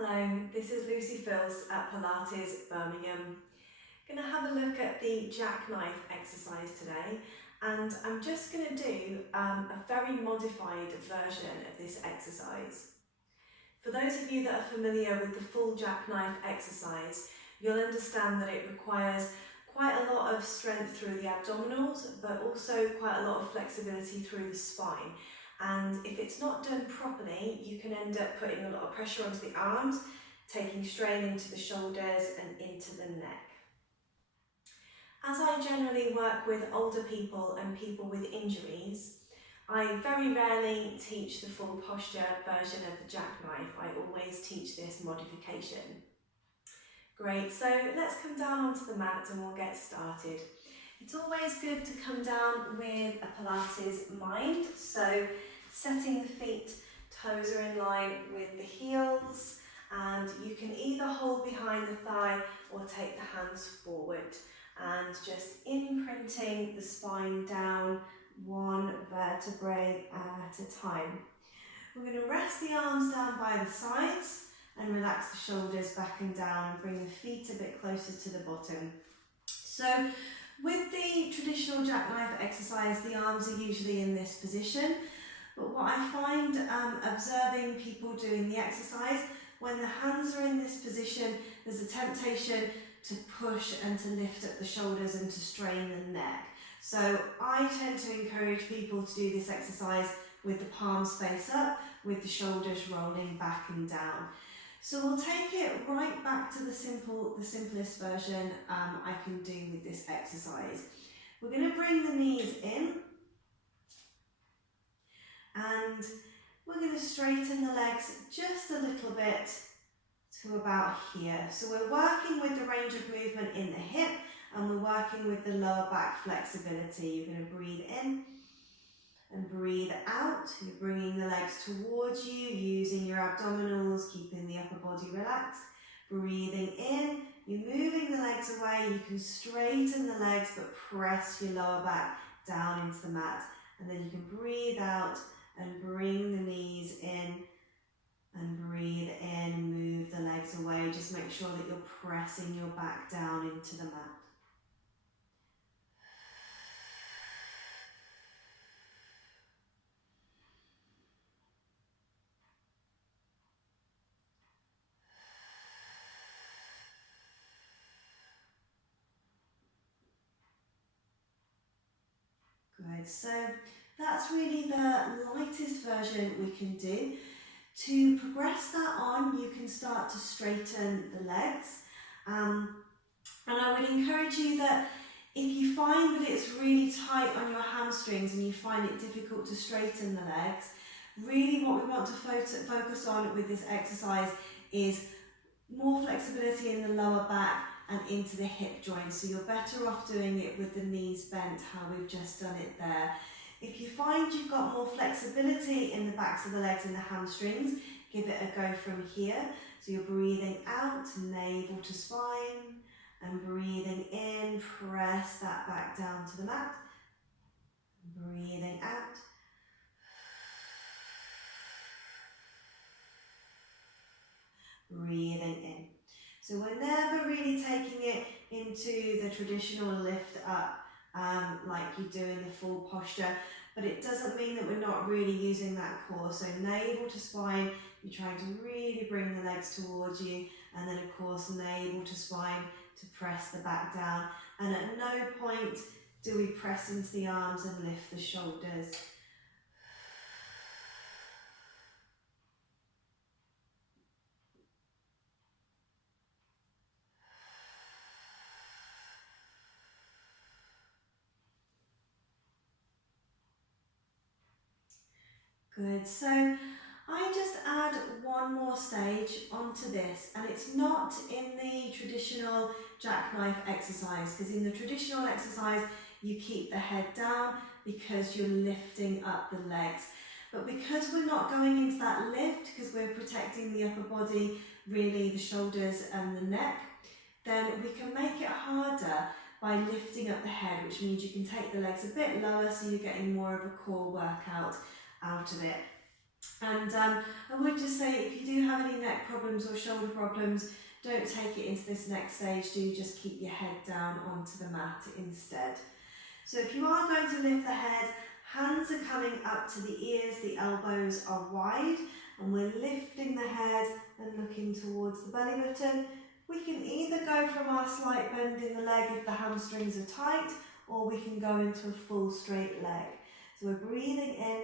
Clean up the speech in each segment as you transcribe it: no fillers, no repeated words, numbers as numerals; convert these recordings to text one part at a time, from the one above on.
Hello, this is Filce at Pilates Birmingham. Going to have a look at the jackknife exercise today, and I'm just going to do a very modified version of this exercise. For those of you that are familiar with the full jackknife exercise, you'll understand that it requires quite a lot of strength through the abdominals, but also quite a lot of flexibility through the spine. And if it's not done properly, you can end up putting a lot of pressure onto the arms, taking strain into the shoulders and into the neck. As I generally work with older people and people with injuries, I very rarely teach the full posture version of the jackknife. I always teach this modification. Great, so let's come down onto the mat and we'll get started. It's always good to come down with a Pilates mind, so setting the feet, toes are in line with the heels, and you can either hold behind the thigh or take the hands forward and just imprinting the spine down one vertebrae at a time. We're going to rest the arms down by the sides and relax the shoulders back and down and bring the feet a bit closer to the bottom. So with the traditional jackknife exercise, the arms are usually in this position, but what I find observing people doing the exercise, when the hands are in this position, there's a temptation to push and to lift up the shoulders and to strain the neck. So I tend to encourage people to do this exercise with the palms face up, with the shoulders rolling back and down. So we'll take it right back to the simplest version I can do with this exercise. We're going to bring the knees in and we're going to straighten the legs just a little bit to about here. So we're working with the range of movement in the hip and we're working with the lower back flexibility. You're going to breathe in and breathe out. You're bringing the legs towards you, using your abdominals, keeping the upper body relaxed. Breathing in, you're moving the legs away. You can straighten the legs but press your lower back down into the mat. And then you can breathe out and bring the knees in and breathe in, move the legs away. Just make sure that you're pressing your back down into the mat. Good, so that's really the lightest version we can do. To progress that on, you can start to straighten the legs. And I would encourage you that if you find that it's really tight on your hamstrings and you find it difficult to straighten the legs, really what we want to focus on with this exercise is more flexibility in the lower back and into the hip joints. So you're better off doing it with the knees bent, how we've just done it there. If you find you've got more flexibility in the backs of the legs and the hamstrings, give it a go from here. So you're breathing out, navel to spine, and breathing in, press that back down to the mat. Breathing out. Breathing in. So we're never really taking it into the traditional lift up like you do in the full posture, but it doesn't mean that we're not really using that core. So navel to spine, you're trying to really bring the legs towards you, and then of course navel to spine to press the back down. And at no point do we press into the arms and lift the shoulders. Good, so I just add one more stage onto this, and it's not in the traditional jackknife exercise, because in the traditional exercise you keep the head down because you're lifting up the legs. But because we're not going into that lift, because we're protecting the upper body, really the shoulders and the neck, then we can make it harder by lifting up the head, which means you can take the legs a bit lower so you're getting more of a core workout out of it. And I would just say, if you do have any neck problems or shoulder problems, don't take it into this next stage. Do just keep your head down onto the mat instead. So if you are going to lift the head, hands are coming up to the ears, the elbows are wide, and we're lifting the head and looking towards the belly button. We can either go from our slight bend in the leg if the hamstrings are tight, or we can go into a full straight leg. So we're breathing in,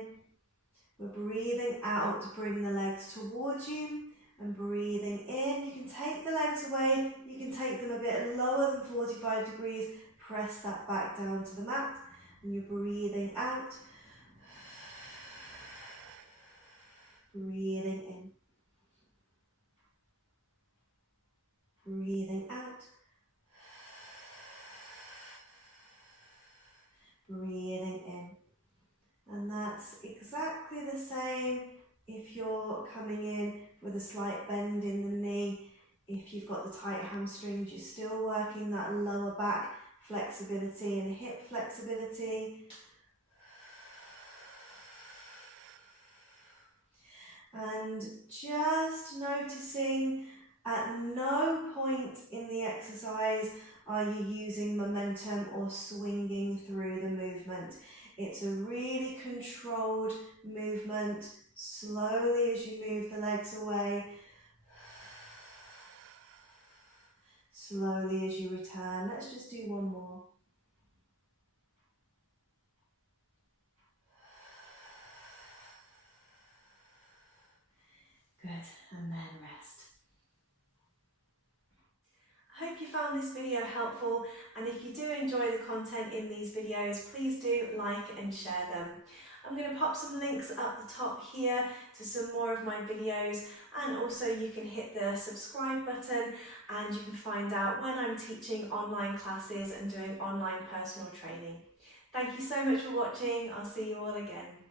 we're breathing out to bring the legs towards you, and breathing in. You can take the legs away, you can take them a bit lower than 45 degrees, press that back down to the mat, and you're breathing out, breathing in, breathing out, breathing in. And that's exactly the same if you're coming in with a slight bend in the knee. If you've got the tight hamstrings, you're still working that lower back flexibility and hip flexibility. And just noticing at no point in the exercise are you using momentum or swinging through the movement. It's a really controlled movement, slowly as you move the legs away, slowly as you return. Let's just do one more. Good, and then rest. I hope you found this video helpful, and if you do enjoy the content in these videos, please do like and share them. I'm going to pop some links up the top here to some more of my videos, and also you can hit the subscribe button and you can find out when I'm teaching online classes and doing online personal training. Thank you so much for watching. I'll see you all again.